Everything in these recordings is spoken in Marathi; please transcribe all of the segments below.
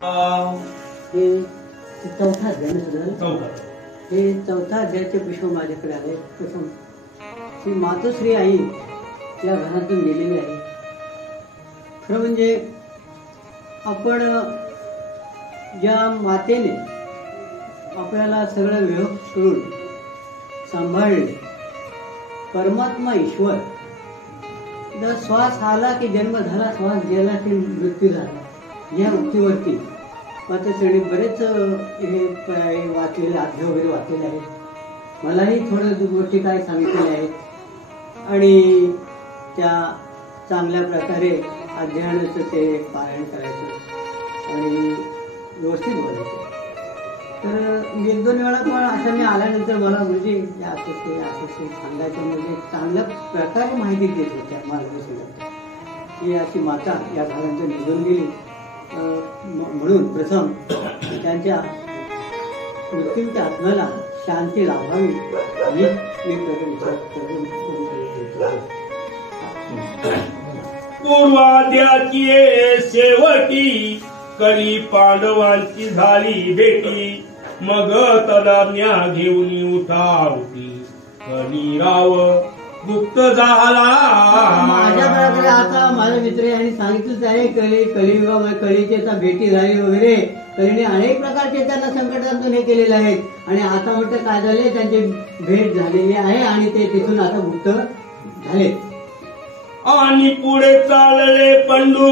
हे चौथा अध्याय हे चौथा अध्यायाचे पुष्प माझ्याकडे आहे. प्रथम श्री मातोश्री आई या घरातून गेलेली आहे. खरं म्हणजे आपण ज्या मातेने आपल्याला सगळं वियोग करून सांभाळले, परमात्मा ईश्वर, जर श्वास आला की जन्म झाला, श्वास गेला की मृत्यू झाला. या वृत्तीवरती मातोश्रीने बरेच हे वाचलेले अध्याय वगैरे वाचलेले आहेत. मलाही थोडं गोष्टी काय सांगितलेल्या आहेत आणि त्या चांगल्या प्रकारे अध्ययनाचं ते पारायण करायचं आणि व्यवस्थित बोलायचं. तर एक दोन वेळा पण असं मी आल्यानंतर मला म्हणजे असं सांगायचं, म्हणजे चांगल्या प्रकारे माहिती देत होत्या मार्गदर्शनात की अशी माता या घरांचं निघून गेली. म्हणून प्रथम त्यांच्या मृत्यूच्या आत्म्याला शांती लाभावी मी विचार करून पूर्वाद्याची शेवटी करी पांडवांची झाली भेटी. मग तदाज्ञा घेऊन उठावती कणी राव गुप्त झाला. माझ्या प्रकारे आता माझे मित्र यांनी सांगितलंच आहे, कलियुगामध्ये कलीची भेटी झाली वगैरे. कलीने अनेक प्रकारचे त्यांना संकटातून हे केलेले आहेत आणि आता मोठं काय झाले, त्यांची भेट झालेली आहे आणि ते तिथून आता मुक्त झाले. आणि पुढे चालले पंडू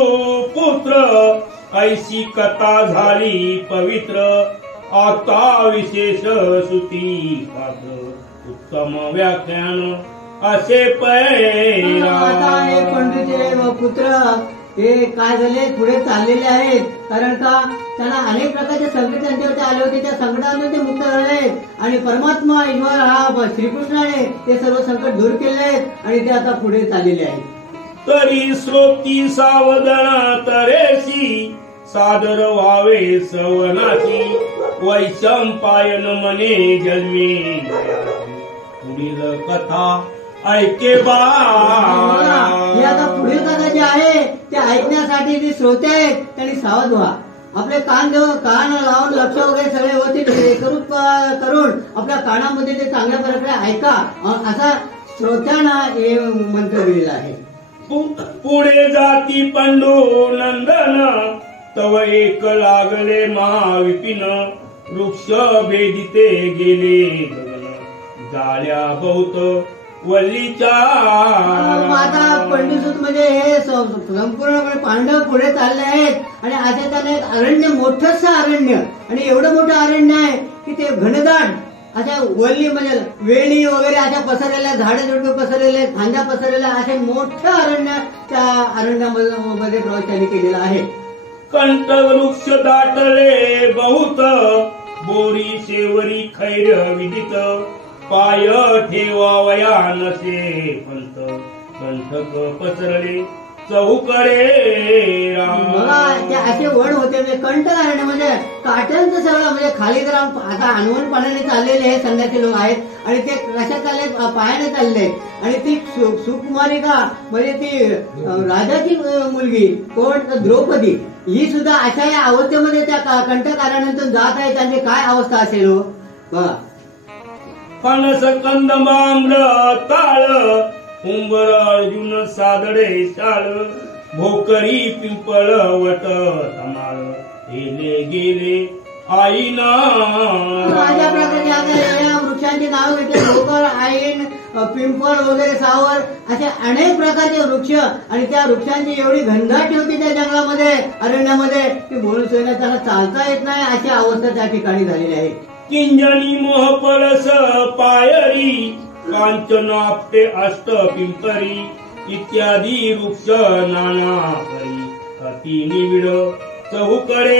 पुत्र, ऐशी कथा झाली पवित्र. आता विशेष सुती पात्र, उत्तम व्याख्यान असे आता हे पंडितचे पुत्र हे काय झाले, पुढे चाललेले आहेत. कारण का त्यांना अनेक प्रकारचे संकट त्यांच्यावरती आले होते, त्या संकटातून ते मुक्त झाले आहेत आणि परमात्मा ईश्वर हा श्रीकृष्णाने ते सर्व संकट दूर केले आहेत आणि ते आता पुढे चाललेले आहेत. तरी श्रोती सावधान तरेशी, सादर व्हावे सवनाची. वैशंपायन मने जन्मे, पुढील कथा ऐके हे आता पुढील कथा जे आहे ते ऐकण्यासाठी जे श्रोते आहेत त्यांनी सावध व्हा. आपले कान लावून लक्ष वगैरे सगळे व्यवस्थित करून आपल्या कानामध्ये ते चांगल्या प्रकारे ऐका, असा श्रोत्यांना हे मंत्र दिलेला आहे. पुढे जाती पंडू नंदन, तव एक लागले महाविपिन. वृक्ष भेदिते गेले गगन, जाळ्या बहुत वल्लीच्या. आता पंडित म्हणजे हे संपूर्णपणे पांडव पुढे चालले आहेत आणि आता त्याला एक अरण्य, मोठस अरण्य, आणि एवढं मोठं अरण्य आहे की ते घनदाट अशा वल्ली म्हणजे वेणी वगैरे अशा पसरलेल्या, झाडे झुडपे पसरलेले, फांद्या पसरलेल्या, असे मोठं अरण्य त्या अरण्यामध्ये प्रवास त्यांनी केलेला आहे. कंठ वृक्ष दाटले बहुत, बोरी शेवरी खैर विदित. पाय ठेवावया नसे पंत, कंठक पसरले चौकडे. ते असे वड होते, म्हणजे कंठ अरण्य म्हणजे काट्यांचं सगळं, म्हणजे खाली तर आता अनवन पाण्याने चाललेले हे संध्याचे लोक आहेत आणि ते कशा चालले, पायाने चालले. आणि ती सुकुमारिका म्हणजे ती राजाची मुलगी कोण, द्रौपदी, ही सुद्धा अशा या अवस्थेमध्ये त्या कंठकारानंतर जात आहे. त्यांची काय अवस्था असेल हो बघा. फणस कंदमाम्र ताळ, उंबर अर्जुन सादडे शाळ. भोकरी पिंपळ वट तमाळ, गेले गेले आईना. माझ्या प्रकारे या वृक्षांची नाव घेतली, भोकर, आईन, पिंपळ वगैरे, सावर, असे अनेक प्रकारचे वृक्ष. आणि त्या वृक्षांची एवढी घनदाटी होती त्या जंगलामध्ये, अरण्यामध्ये, की बोलून सोयना त्यांना चालता येत नाही अशी अवस्था त्या ठिकाणी झालेली आहे. किंजनी मोहपरस पायरी, कांचन आपटे अष्ट पिंपरी. इत्यादी वृक्ष नाना परी, अति निविड चौकडे.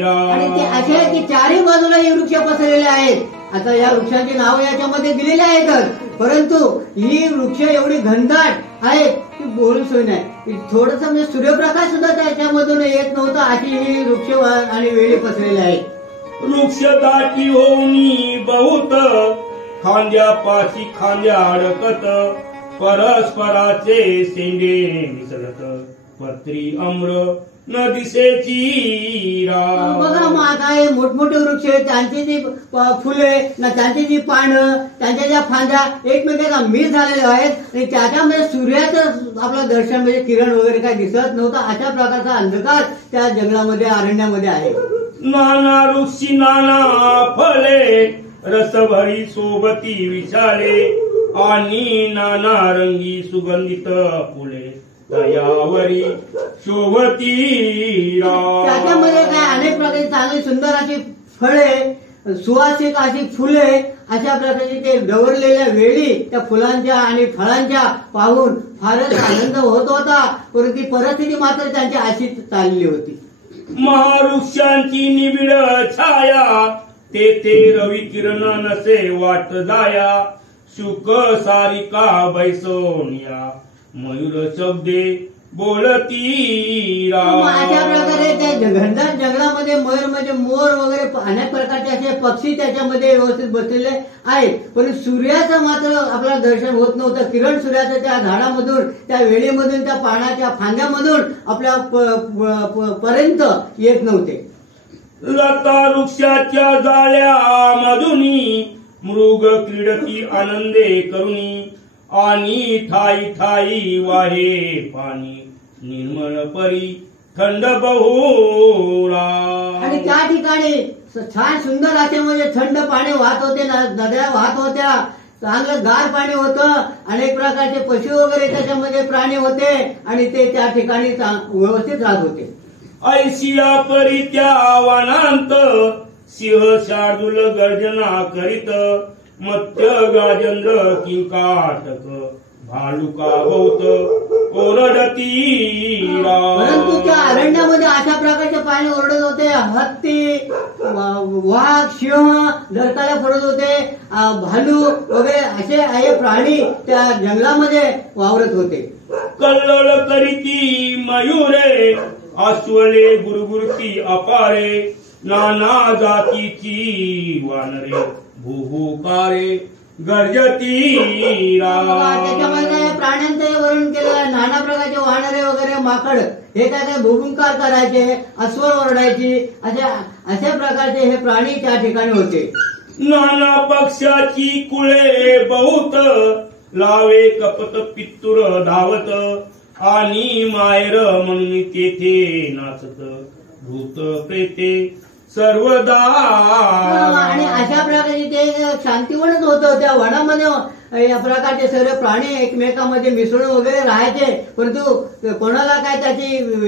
आणि ते असे आहे की चारही बाजूला हे वृक्ष पसरलेले आहेत. आता या वृक्षांची नाव याच्यामध्ये दिलेली आहेतच, परंतु ही वृक्ष एवढी घनदाट आहेत की बोलून सोय नाही. थोडस म्हणजे सूर्यप्रकाश सुद्धा त्याच्यामधून येत नव्हता, अशी ही वृक्ष आणि वेळी पसरलेले आहेत. वृक्ष दाटी होऊनी बहुत, खांद्या पाशी खांद्या अडकत. परस्पराचे शेंडे मिसळत, पत्री अम्र न दिसेची राह. बघा मग आता हे मोठमोठे वृक्ष आहेत, त्यांची जी फुले ना त्यांची जी पानं त्यांच्या ज्या फांद्या एकमेकांना मिस झालेल्या आहेत आणि त्याच्यामध्ये सूर्याचं आपलं दर्शन म्हणजे किरण वगैरे काही दिसत नव्हतं. अशा प्रकारचा अंधकार त्या जंगलामध्ये अरण्यामध्ये आहे. नाना वृक्षी नाना फले रसभरी सोबती विशाले आणि नाना रंगी सुगंधित फुले दयावरी शोभती राह. त्याच्यामध्ये काय अनेक प्रकारची चांगली सुंदर अशी फळे सुवासिक अशी फुले अशा प्रकारची ते डवरलेल्या वेळी त्या फुलांच्या आणि फळांच्या पाहून फारच आनंद होत होता. परंतु ती परिस्थिती मात्र त्यांची अशीच चालली होती. महावृक्षांची निबिड छाया तेथे रवी किरण नसे वाट जाया शुक सारिका बैसोनिया मयूर शब्दे बोलती राह. अशा प्रकारे त्या घनदाट जंगलामध्ये मयूर म्हणजे मोर वगैरे अनेक प्रकारचे असे पक्षी त्याच्यामध्ये व्यवस्थित बसलेले आहेत. पण सूर्याचं मात्र आपल्याला दर्शन होत नव्हतं. किरण सूर्याचं त्या झाडामधून त्या वेळीमधून त्या पानाच्या फांद्यामधून आपल्या पर्यंत येत नव्हते. लता वृक्षाच्या जाळ्या मधुनी मृग क्रीडती आनंदे करुणी आणि ठाई ठाई वाहे पाणी निर्मळ परी थंड बहुरा. आणि त्या ठिकाणी छान सुंदर असे म्हणजे थंड पाणी वाहत होते, नद्या वाहत होत्या, चांगलं गार पाणी होतं, अनेक प्रकारचे पशु वगैरे त्याच्यामध्ये प्राणी होते आणि ते त्या ठिकाणी व्यवस्थित राहत होते. ऐशिया परी त्या वनांत सिंह शार्दूल गर्जना करीत मत्स्य गाजेंद्र किंकाटक भालुका बहुत ओरडती राह. परंतु त्या अरण्यामध्ये अशा प्रकारचे पाणी ओरडत होते. हत्ती, वाघ, सिंह धरताला पडत होते, भालू वगैरे असे हे प्राणी त्या जंगलामध्ये वावरत होते. कल्लोळ करीती मयुरे अस्वले गुरगुरती अपारे नाना जातीची वानरे भूभूकारे गर्जती राह. त्याच्यामध्ये प्राण्यांचं वर्णन केलं आहे. नाना प्रकारचे वानरे वगैरे माकड हे काय भूभुंकार करायचे, अस्वल ओरडायची, अशा प्रकारचे हे प्राणी त्या ठिकाणी होते. नाना पक्षाची कुळे बहुत लावे कपत पित्तुर धावत आणि मायर म्हणून तेथे नाचत भूत प्रेते सर्वदा. आणि अशा प्रकारे ते शांतीवनच होतं. त्या वनामध्ये या प्रकारचे सर्व प्राणी एकमेकांमध्ये मिसळून वगैरे राहायचे. परंतु कोणाला काय त्याची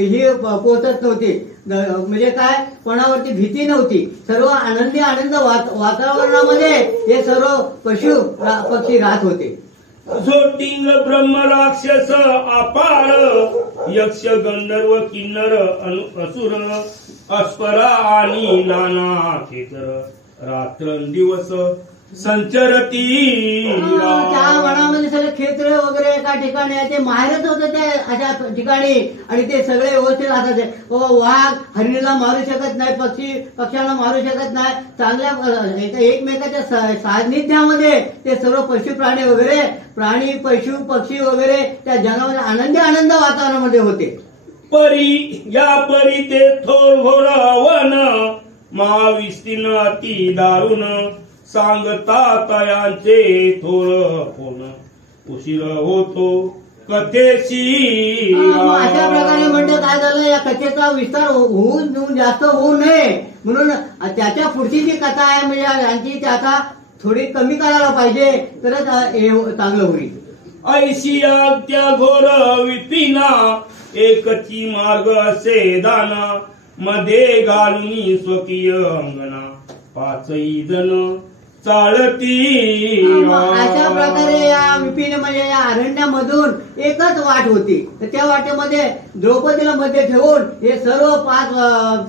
ही पोचत नव्हती, म्हणजे काय कोणावरती भीती नव्हती. सर्व आनंद वातावरणामध्ये हे सर्व पशु पक्षी राहत होते. झोटिंग ब्रह्म राक्षस अपार यक्ष गंधर्व किन्नर असुर अस्परा आणि नाना खेतर रात्रंदिवस संचरती. त्या वनामध्ये सगळे क्षेत्र वगैरे एका ठिकाणी ते माहेरच होते ते अशा ठिकाणी आणि ते सगळे व्यवस्थित असायचे. वाघ हरिणीला मारू शकत नाही, पक्ष्याला मारू शकत नाही. चांगल्या एकमेकाच्या सान्निध्यामध्ये ते सर्व पशु प्राणी वगैरे प्राणी पशु पक्षी वगैरे त्या जंगलामध्ये आनंद वातावरणामध्ये होते. परी या परी ते थोर घोर वन महाविस्तीर्ण अति दारुण सांगता तयांचे थोर फोन उशीर होतो कथेशी. अशा प्रकारे म्हणजे काय झालं, या कथेचा विस्तार होऊन जास्त होऊ नये म्हणून त्याच्या पुढची जी कथा आहे म्हणजे यांची त्याचा थोडी कमी करायला पाहिजे तरच हे चांगलं होईल. ऐशिया त्या घोर विपिना एकची मार्ग असे दाना मध्ये घालून स्वकीय अंगणा पाचही जण चालती. अशा प्रकारे या विपिन म्हणजे या अरण्यामधून एकच वाट होती. तर त्या वाटेमध्ये द्रौपदीला मध्ये ठेवून हे सर्व 5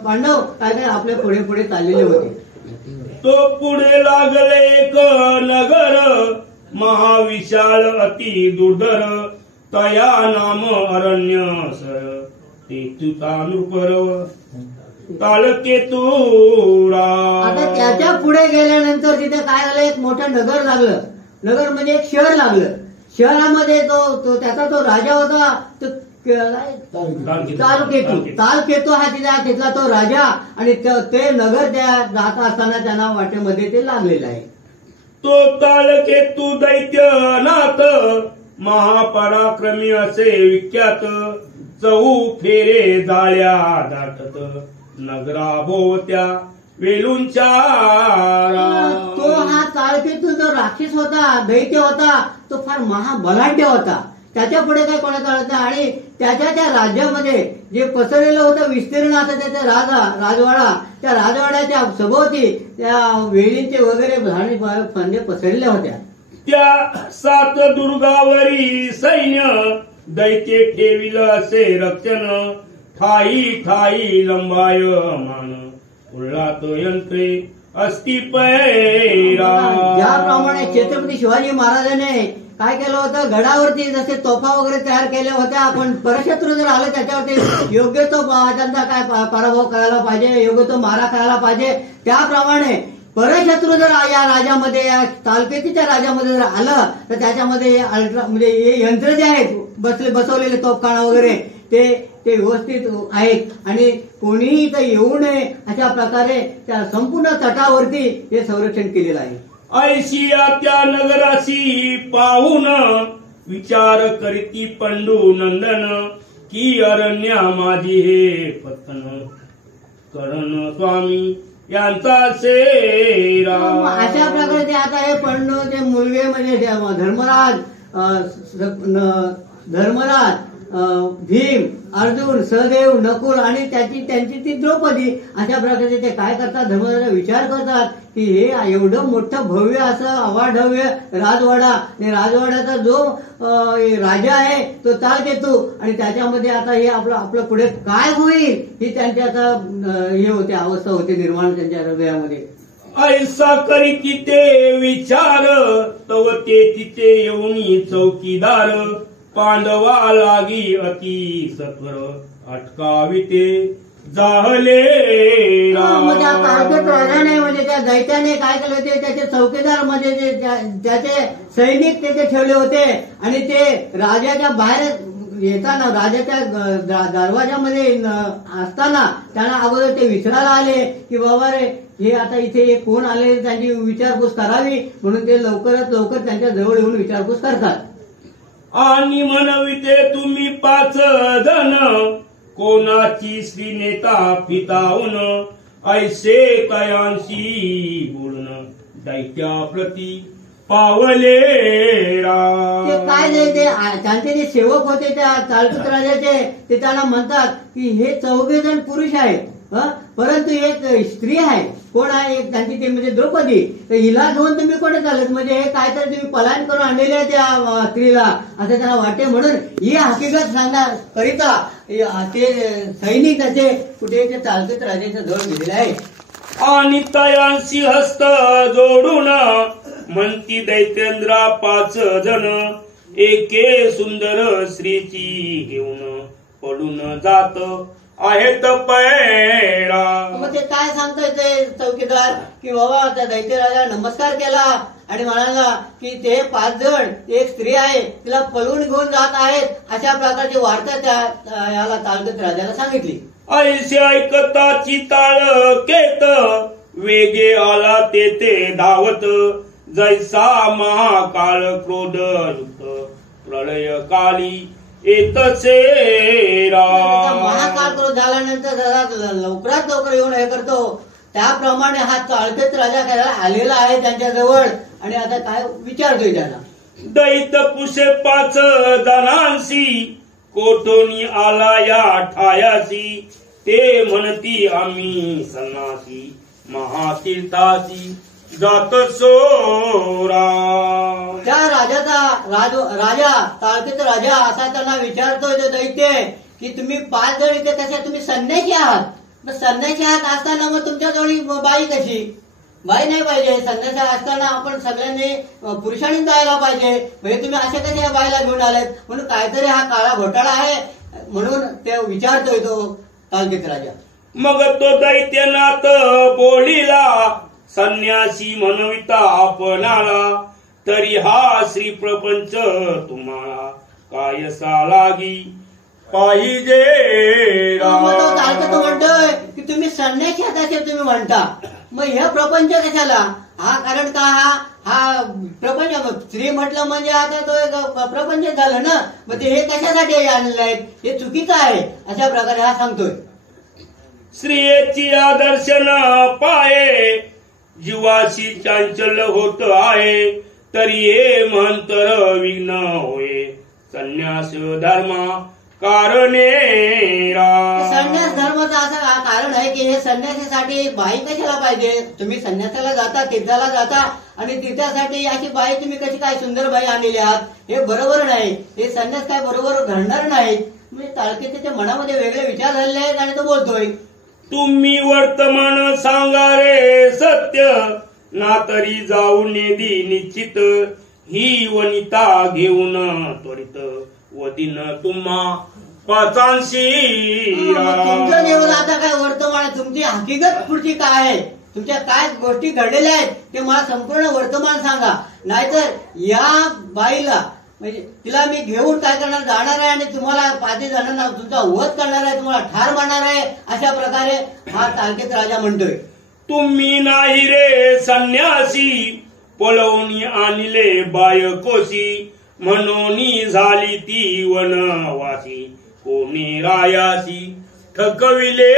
पांडव काय आपल्या पुढे पुढे चाललेले होते. तो पुढे लागले एक नगर महाविशाल अति दुर्धर तया नाम अरण्य सर तेचुता नृपर तालकेतुरा. आता त्याच्या पुढे गेल्यानंतर तिथे काय झालं, एक मोठं नगर लागलं. नगर म्हणजे एक शहर लागलं. शहरामध्ये तो त्याचा तो राजा होता, तो तालकेतू हा तिथला तो राजा आणि ते नगर त्या जात असताना त्यांना वाटेमध्ये ते लागलेलं आहे. तो तालकेतू दैत्यनाथ महापराक्रमी असे विख्यात, चहू फेरे जाळ्या दाटत नगराभोवत्या वेलूंच्या. तो हा तालकेतू जो राक्षस होता, दैत्य होता, तो फार महाबलाढ्य होता. त्याच्या पुढे काय कोणाचं कळत नाही. आणि त्याच्या त्या राज्यामध्ये जे पसरलेलं होतं विस्तीर्ण असं त्याचा राजवाडा, त्या राजवाड्याच्या सभोवती त्या वेलींचे वगैरे झाडे फांदे पसरलेल्या होत्या. त्या 7 दुर्गावरी सैन्य दैत्य ठेविल असे रक्षण, ठाई ठाई लंबायमान उल्लात यंत्रे अस्ति पैरा. ज्याप्रमाणे छत्रपती शिवाजी महाराजांनी काय केलं होतं, गडावरती जसे तोफा वगैरे तयार केल्या होत्या, आपण परशत्रू जर आलं त्याच्यावरती योग्य तो त्यांचा काय पराभव करायला पाहिजे, योग्य तो मारा करायला पाहिजे, त्याप्रमाणे परशत्रू जर या राजामध्ये, या तालकेतीच्या राजामध्ये जर आलं तर त्याच्यामध्ये म्हणजे हे यंत्र जे आहेत बसवलेले तोफखाना वगैरे ते व्यवस्थित आहेत आणि कोणीही इथं येऊ नये अशा प्रकारे त्या संपूर्ण तटावरती हे संरक्षण केलेलं आहे. ऐशिया त्या नगराशी पाहून विचार करीती पंडू नंदन, की अरण्या माझी हे पतन करण स्वामी यांचा सेरा. अशा प्रकारे ते आता हे पंडू ते मुलगे म्हणजे धर्मराज भीम, अर्जुन, सहदेव, नकुल आणि त्यांची ती द्रौपदी अशा प्रकारे ते काय करतात, धर्मराजा विचार करतात की हे एवढं मोठं भव्य असं अवाढव्य राजवाडा आणि राजवाड्याचा जो राजा आहे तो तालकेतू आणि त्याच्यामध्ये आता हे आपलं पुढे काय होईल ही त्यांची आता हे होते अवस्था होते निर्माण त्यांच्या हृदयामध्ये. ऐसा करी तिथे विचार तव ते तिथे येऊन चौकीदार, पांडवा लागी अति सत्वर अटकाविते जाहले. राजाने म्हणजे त्या दैत्याने काय केलं होते, त्याचे चौकीदार म्हणजे त्याचे सैनिक तेथे ठेवले होते आणि ते राजाच्या बाहेर येताना राजाच्या दरवाजामध्ये असताना त्यांना अगोदर ते विचारायला आले की बाबा रे हे आता इथे कोण आले, त्यांची विचारपूस करावी म्हणून ते लवकरात लवकर त्यांच्या जवळ येऊन विचारपूस करतात. आणि म्हणविते तुम्ही 5 जण, कोणाची श्रीनेता पिताऊन, ऐसे तयांशी बोलून दैत्याप्रती पावले. ते काय ते त्यांचे जे सेवक होते त्या तालकेत राजाचे ते त्यांना म्हणतात की हे 4 जण पुरुष आहेत, परंतु एक स्त्री आहे. कोण आहे? एक त्यांची ते म्हणजे द्रौपदी. तर हिला घेऊन तुम्ही कुठे चालत, म्हणजे हे काय तर तुम्ही पलायन करून आणलेले आहे त्या स्त्रीला असं त्यांना वाटते. म्हणून ही हकीकत सांगणार करिता ते सैनिक असे कुठे ते तालकेत राजाच्या जवळ गेलेले आहे. आणि तयांशी हस्त जोडून म्हणती दैतेंद्रा 5 जण, एके सुंदर स्त्रीची घेऊन पडून जात आहेत पैरा. मग ते काय सांगतोय ते चौकीदार की बाबा त्या दैत्य राजा नमस्कार केला आणि म्हणाला की ते 5 जण, एक स्त्री आहे, तिला पळून घेऊन जात आहेत अशा प्रकारची वार्ता त्या याला तालकेत राजाला सांगितली. ऐसे ऐकताची तालकेत वेगे आला तेथे धावत, जैसा महाकाल क्रोध युक्त प्रलय काली येतसे. महाकाल क्रोध झाल्यानंतर लवकरात लवकर येऊन हे करतो, त्याप्रमाणे हा तालकेत राजा करायला आलेला आहे त्यांच्याजवळ आणि आता काय विचारतोय त्याला. दैत पुषे 5 जणांशी, कोठोनी आला या ठायासी, ते म्हणती आम्ही सन्नासी महातीर्थासी जात सोरा. त्या राजा तालकेत राजा असा त्यांना विचारतोय ते दैत्य की तुम्ही 5 जण इथे कसे, तुम्ही संन्यासी आहात. मग संन्यासी आहात असताना मग तुमच्याजवळ बाई कशी? बाई नाही पाहिजे. संन्यासी असताना आपण सगळ्यांनी पुरुषांनी जायला पाहिजे. म्हणजे तुम्ही असे कसे या बाईला घेऊन आलेत? म्हणून काहीतरी हा काळा घोटाळा आहे म्हणून ते विचारतोय तो तालकेत राजा. मग तो दैत्यनाथ बोलिला, संन्यासी म्हणविता आपणाला, तरी हा श्री प्रपंच तुम्हाला कायसा लागी पाहिजे तो म्हणतोय की तुम्ही संन्यासी आहात तुम्ही म्हणता, मग हे प्रपंच कशाला? हा कारण का हा प्रपंच स्त्री म्हटलं म्हणजे आता तो एक प्रपंच झालं ना, मग ते हे कशासाठी आणलेलं आहे? हे चुकीचं आहे अशा प्रकारे हा सांगतोय. स्त्रियेची आदर्शन पाये जीवाशी चांचल्य होत आहे, तरी हे महंतर विघ्न होय संन्यास धर्मा कारणे. संन्यास धर्माचं असं कारण आहे की हे संन्यासासाठी बाई कशाला पाहिजे? तुम्ही संन्यासाला जाता, तीर्थाला जाता आणि तीर्थासाठी अशी बाई तुम्ही कशी काय सुंदर बाई आणलेली आहात? हे बरोबर नाही. हे संन्यास काय बरोबर घडणार नाही. म्हणजे ताळकीचे त्याच्या मनामध्ये वेगळे विचार झालेले आहेत आणि तो बोलतोय, तुम्ही वर्तमान सांगा रे सत्य, ना तरी जाऊ नेदी निश्चित, ही वनिता घेऊन त्वरित वदीन तुम्हा पाचांशी. तुमचं देऊन आता काय वर्तमान, तुमची हकीकत पुढची काय आहे, तुमच्या काय गोष्टी घडलेल्या आहेत ते मला संपूर्ण वर्तमान सांगा. नाहीतर या बाईला म्हणजे तिला मी घेऊन काय करणार, जाणार आहे आणि तुम्हाला 5 जणांना तुमचा वध करणार आहे, तुम्हाला ठार मारणार आहे, अशा प्रकारे हा तालकेत राजा म्हणतोय. तुम्ही नाही रे संन्यासी, पळवून आणले बायकोशी, म्हणून झाली ती वनवासी, कोणी रायाशी ठकविले.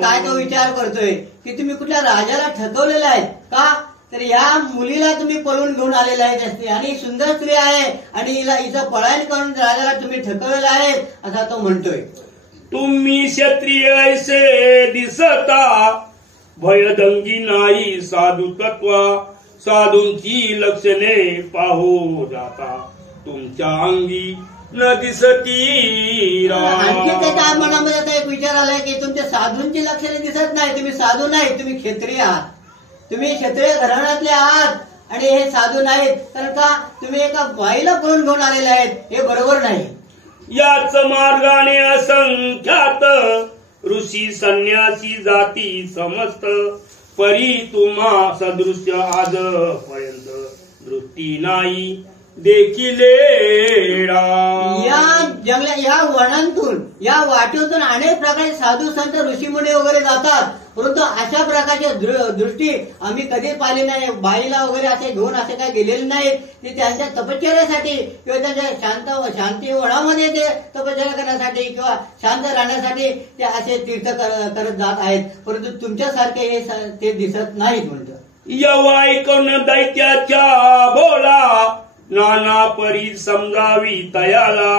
काय तो विचार करतोय की तुम्ही कुठल्या राजाला ठकवलेला आहे का? तर या मुलीला तुम्ही पळून घेऊन आलेला आहे आणि सुंदर स्त्री आहे आणि हिचं पळायन करून राजाला तुम्ही ठकवलेलं आहे असा तो म्हणतोय. तुम्ही क्षत्रिय ऐसे दिसता, भयदंगी नाही साधू तत्व, साधूंची लक्षणे पाहू जाता, तुमच्या अंगी न दिसती. आणखी त्याच्या मनामध्ये एक विचार आलाय की तुमच्या साधूंची लक्षणे दिसत नाही. तुम्ही साधू नाही, तुम्ही क्षत्रिय आहात, तुम्ही क्षत्रिय घराण्यातले आहात आणि हे साधू नाहीत. कारण का तुम्ही एका बाईला पळून घेऊन आलेले आहेत, हे बरोबर नाही. याच मार्गाने असंख्यात ऋषी संन्यासी जाती समस्त, परी तुम्हा सदृश्य आजपर्यंत दृष्टी नाही देखिले. या जंगला या वनांतून या वाटेतून अनेक प्रकारचे साधू संत ऋषीमुनी वगैरे जातात, परंतु अशा प्रकारची दृष्टी आम्ही कधीच पाहिली नाही. बाईला वगैरे असे घेऊन असे काय गेलेले नाहीत. ते त्यांच्या तपश्चर्यासाठी किंवा त्यांच्या शांती वनामध्ये ते तपश्चर्या करण्यासाठी किंवा शांत राहण्यासाठी ते असे तीर्थ करत जात आहेत, परंतु तुमच्यासारखे हे ते दिसत नाहीत. म्हणतो यवा ऐकून दैत्याच्या बोला, नाना परी समजावी तयाला,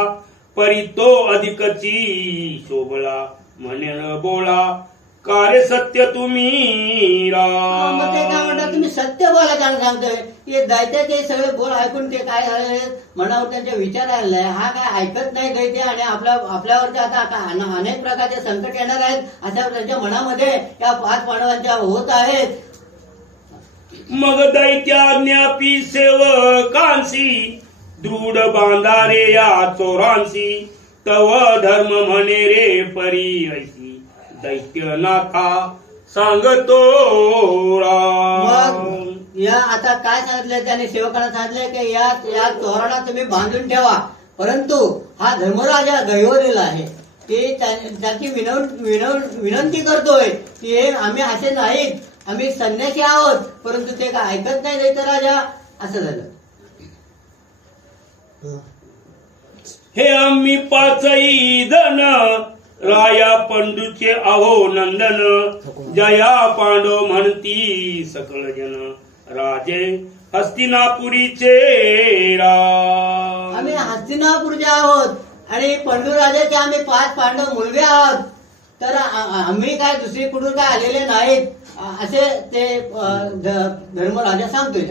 परी तो अधिकची शोभला, म्हणेल बोला कार्य सत्य तुम्ही. मग ते काय म्हणतात, तुम्ही सत्य बोला त्यांना सांगतोय. हे दैत्याचे सगळे बोल ऐकून ते काय झाले मनावर त्यांच्या विचार आलेला आहे. हा काय ऐकत नाही दैत्य आणि आपल्यावरती आता अनेक प्रकारचे संकट येणार आहेत अशा त्यांच्या मनामध्ये या 5 पांडवांच्या होत आहेत. मग दैत्याज्ञापी सेवकांशी, दृढ बांधारे या चोरांशी, तव धर्म म्हणे रे परी ऐशी, दैत्यनाथा सांगतो. या आता काय सांगितलं त्याने सेवकांना सांगितलं की या चोरांना तुम्ही बांधून ठेवा, परंतु हा धर्मराजा गैवलेला आहे की त्याची विनंती करतोय की आम्ही असे नाहीत, आम्ही संन्यासी आहोत, परंतु ते काय ऐकत नाही दैत्य राजा. असं झालं. हे आम्ही 5 जण राया पंडूचे अहो नंदन, जया पांडव म्हणती सकल जन, राजे हस्तिनापुरीचे. आम्ही हस्तिनापूरचे आहोत आणि पंडू राजाचे आम्ही 5 पांडव मुलगे आहोत, तर आम्ही काय दुसरी कुठून काय आलेले नाहीत असे ते धर्मराजा सांगतोय.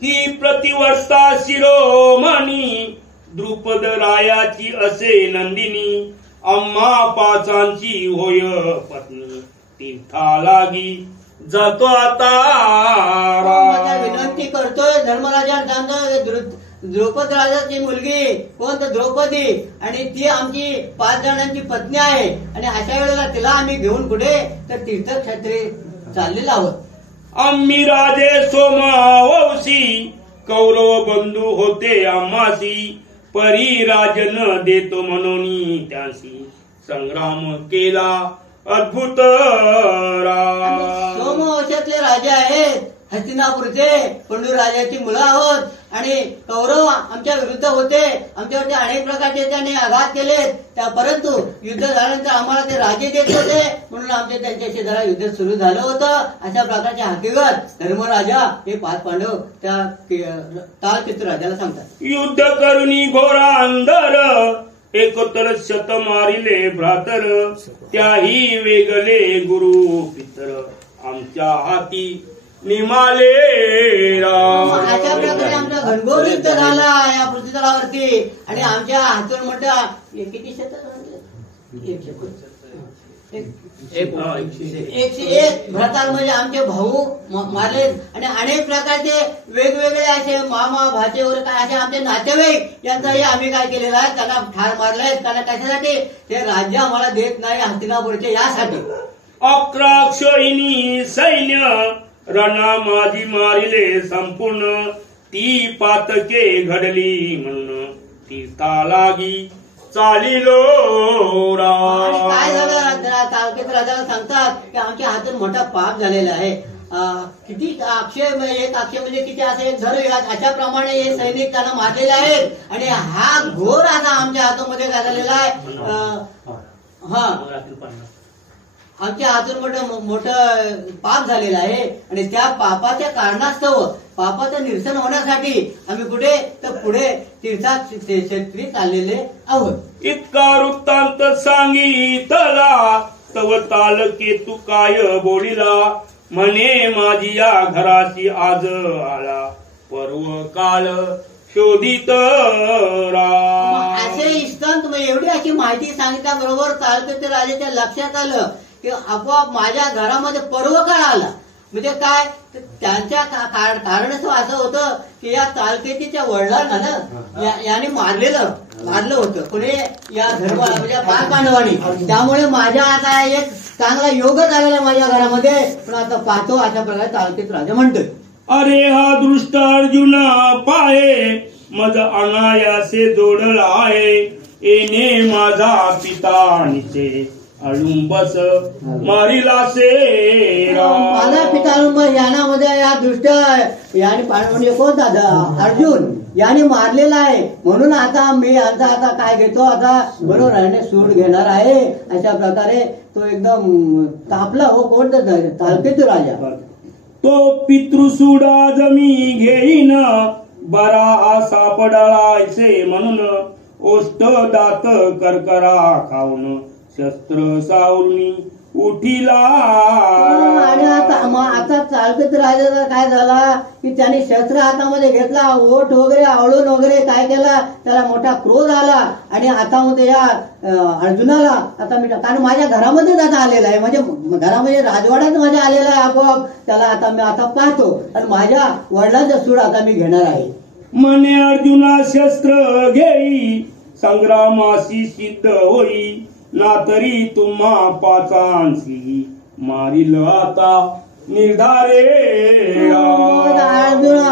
ही प्रतिवर्षा शिरोमणी, द्रुपद रायाची असे नंदिनी, आम्हा 5 होय पत्नी, तीर्था लागी जातो आता. विनंती करतोय धर्मराजा सांगतोय द्रौपद राजाची मुलगी कोण तर द्रौपदी आणि ती आमची 5 जणांची पत्नी आहे आणि अशा वेळेला तिला आम्ही घेऊन कुठे तर तीर्थक्षेत्री चाललेलो आहोत. आम्ही राजे सोमावंशी, कौरव बंधू होते आम्हासी, परी राजन देतो म्हणून त्यांसी संग्राम केला अद्भुत सोमवंशातले राजा आहेत, हस्तिनापूरचे पंडू राजाची मुलं आहोत आणि कौरव आमच्या विरुद्ध होते, आमच्यावरती अनेक प्रकारचे त्यांनी आघात केले, परंतु युद्ध झाल्यानंतर आम्हाला ते राजे देत होते म्हणून आमच्या त्यांच्याशी जरा युद्ध सुरू झालं होतं. अशा प्रकारची हकीकत धर्मराजा हे 5 पांडव त्या तालचित्र राजाला सांगतात. युद्ध करुणी घोरा अंधर एकोत्तर शत मारिले भ्रातर, त्याही वेगले गुरु पितर आमच्या हाती निमाले राम. अशा प्रकारे आमचा घनघोर युद्ध झाला या पृथ्वीतलावरती आणि आमच्या हातून मोठा किती शतक 101 भ्रातार म्हणजे आमचे भाऊ मारले आणि अनेक प्रकारचे वेगवेगळे असे मामा भाचे वगैरे काय असे आमचे नातेवाईक यांचाही आम्ही काय केलेलं आहे, त्यांना ठार मारलाय. त्यांना कशासाठी? ते राज्य आम्हाला देत नाही हस्तिनापूरचे यासाठी. 11 अक्षयिनी सैन्य रणा माझी मारिले संपूर्ण, ती पातके घडली म्हणून तीर्था लागी चालिलो राम. काय झालं तालुक्यात राजाला सांगतात की आमच्या हातून मोठा पाप झालेला आहे. किती अक्षय एक अक्षय म्हणजे किती असे धरूया अशा प्रमाणे हे सैनिक त्यांना मारलेले आहेत आणि हा घोर आता आमच्या हातामध्ये काय झालेला आहे. आमच्या हातून मोठं पाप झालेलं आहे आणि त्या पापाच्या कारणास्तव पापाचं निरसन होण्यासाठी आम्ही कुठे तर पुढे तीर्थात क्षेत्री चाललेले आहोत. इतका वृत्तांत सांगितला तव तालके तू काय बोलिला, म्हणे माझी या घराची आज आला पर्व काल शोधित राम. असे इस्तांत एवढी अशी माहिती सांगितल्याबरोबर तालुक्याच्या राजाच्या लक्षात आलं की आपोआप माझ्या घरामध्ये पर्व काळ आला. म्हणजे काय त्यांच्या कारणच असं होतं की या तालुक्याच्या वडिलांना ना याने मारलं होतं कोणी या धर्माला म्हणजे 5 पांडवांनी. त्यामुळे माझ्या आता एक चांगला योग झालेला माझ्या घरामध्ये. पण आता पाहतो अशा प्रकारे तालुक्यात राजा म्हणतोय. अरे हा दृष्ट अर्जुन पाहे मज अनायासे जोडला आहे, येणे माझा पिता निचे अळुंबस मारिला से माझा पिता अळुंबस यानामध्ये या दृष्ट याने पांडवांनी कोण दादा अर्जुन याने मारलेला आहे म्हणून आता मी आता काय घेतो आता बरोबर आहे सूड घेणार आहे. अशा प्रकारे तो एकदम तापला हो कोणता तालुक्याचा राजा. तो पितृसूडा जमी घेईन बरा सापडायचे म्हणून, ओष्ट दात करकरा खाऊन शस्त्र सावरणी उठिला. आणि आता तालुक्यात राजाचा काय झाला की त्याने शस्त्र हातामध्ये घेतला, ओठ वगैरे आवळून वगैरे काय केला, त्याला मोठा क्रोध आला आणि हातामध्ये या अर्जुनाला आता मी कारण माझ्या घरामध्येच आता आलेला आहे, म्हणजे घरामध्ये राजवाड्यात माझ्या आलेला आहे आपोआप. त्याला आता मी आता पाहतो आणि माझ्या वडिलांचा सूड आता मी घेणार आहे. म्हणे अर्जुना शस्त्र घेई संग्रामाशी सिद्ध होई, ना तरी तुम्हा पाचांशी मारिल आता निर्धारे.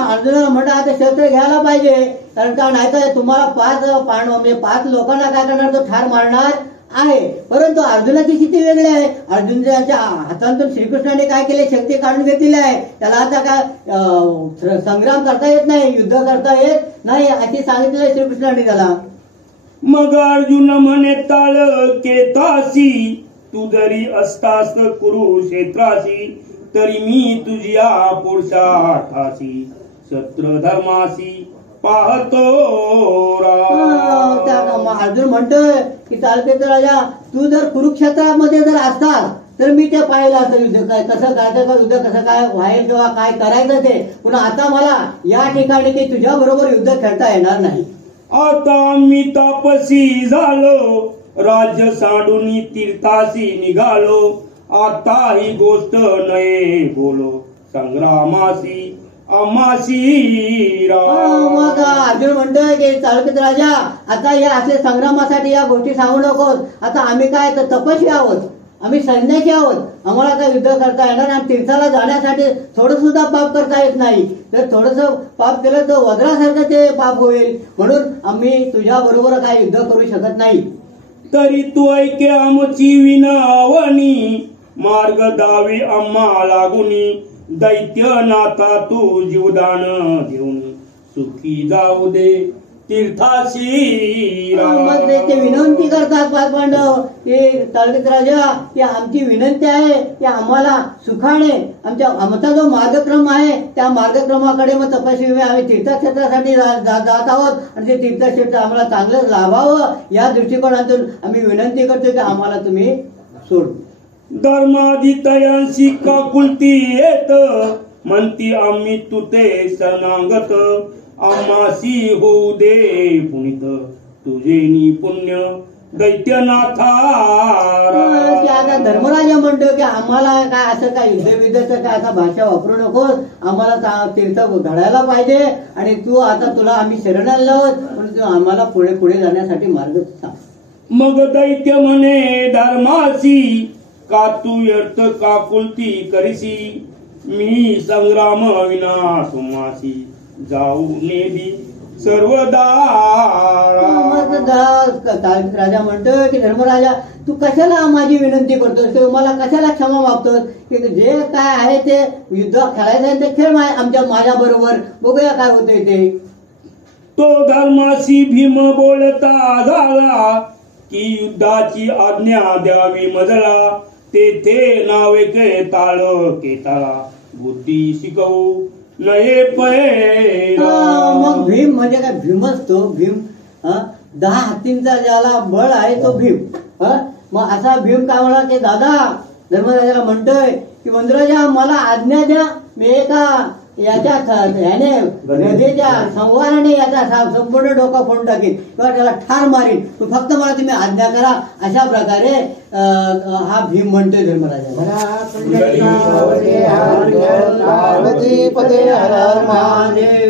अर्जुन म्हणता आता शस्त्र घ्यायला पाहिजे कारण का नाही तर तुम्हाला 5 पांडव म्हणजे 5 लोकांना काय करणार तो ठार मारणार आहे. परंतु अर्जुनाची स्थिती वेगळी आहे. अर्जुनाच्या हातातून श्रीकृष्णाने काय केले शक्ती काढून घेतलेली आहे. त्याला आता काय संग्राम करता येत नाही, युद्ध करता येत नाही अशी सांगितलेलं श्रीकृष्णाने त्याला. मग अर्जुन म्हणे तालकेतासी तू जरी असतास कुरुक्षेत्रासी, तरी मी तुझ्या पुढच्या ठासी शस्त्र धर्मासी पाहतो. अर्जुन म्हणतोय की तालुक्याचा राजा तू जर कुरुक्षेत्रामध्ये जर असतास तर मी ते पाहिलं असं युद्ध काय कसं करायचं, युद्ध कसं काय व्हायला किंवा काय करायचं ते. पण आता मला या ठिकाणी की तुझ्या बरोबर युद्ध खेळता येणार नाही. आता मी तापसी झालो, राज्य सांडून तीर्थासी निघालो, आता ही गोष्ट नये बोलो संग्रामासी अमासी राम. मग अर्जुन म्हणतोय की तालुक्यात राजा आता या असले संग्रामासाठी या गोष्टी सांगू नकोस. आता आम्ही काय तर तपस्वी आहोत. आम्ही सैन्याचे आहोत, आम्हाला काय युद्ध करता येणार आणि तीर्थाला जाण्यासाठी थोडं सुद्धा पाप करता येत नाही. जर थोडस पाप केलं तर वज्रासारखं ते पाप होईल, म्हणून आम्ही तुझ्या बरोबर काय युद्ध करू शकत नाही. तरी तू ऐके आमची विनावणी, मार्ग दावी आम्हा लागुनी, दैत्य नाथा तू जीवदान देऊन सुखी जाऊ दे तीर्थाशी. मग ते विनंती करतात पाच पांडव की तालगीत राजा, की आमची विनंती आहे की आम्हाला सुखाने आमचा जो मार्गक्रम आहे त्या मार्गक्रमाकडे मग तपस्वी आम्ही तीर्थक्षेत्रासाठी जात आहोत आणि ते तीर्थक्षेत्र आम्हाला चांगलं लाभावं या दृष्टिकोनातून आम्ही विनंती करतो की आम्हाला तुम्ही सोड. धर्माधितयांशी काकुलती येत, म्हणती आम्ही तुते शरणागत, आम्हासी होऊ दे पुनित तुझे पुण्य दैत्यनाथा. आता धर्मराजा म्हणतो की आम्हाला काय असं काय युद्धविद्याचं काय असा भाषा वापरू नकोस, आम्हाला तीर्थ घडायला पाहिजे आणि तू आता तुला आम्ही शरण आलो म्हणून तू आम्हाला पुढे पुढे जाण्यासाठी मार्ग सांग. मग दैत्य म्हणे धर्मासी, का तू व्यर्थ काकुलती करीसी, मी संग्राम विना तुम्हासी जाऊ नेदी सर्वदा. राजा म्हणतोय की धर्मराजा तू कशाला माझी विनंती करतोस, तू मला कशाला क्षमा मागतोस, की जे काय आहे ते युद्ध खेळायचं ते खेळ माझ्या बरोबर, बघूया काय होतंय ते. तो धर्मासी भीम बोलता झाला, की युद्धाची आज्ञा द्यावी मजला, तेथे नावे के ताळ केताळा, बुद्धी शिकवू नये पै. मग भीम म्हणजे काय, भीमच तो भीम, 10 हत्तींचा ज्याला बळ आहे तो भीम. मग असा भीम काय म्हणा की दादा धर्मराजाला म्हणतोय की मंदिराजा मला आज्ञा द्या, मी एका याने नदीच्या संवाराने याचा संपूर्ण डोका फोडून टाकीन किंवा त्याला ठार मारीन, फक्त मला तुम्ही आज्ञा करा. अशा प्रकारे हा भीम म्हणतोय धर्मराजा.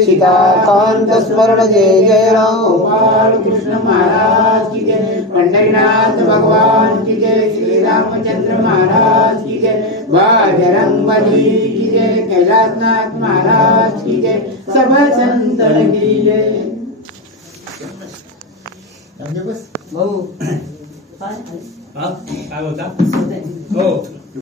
सीताकांत स्मरण जय जय राम कृष्ण महाराज की जय, पंढरीनाथ भगवान की जय, श्री रामचंद्र महाराज की जय, बजरंगबली की जय, कैलासनाथ महाराज की जय, सब संतन की जय. भाऊ काय होता हो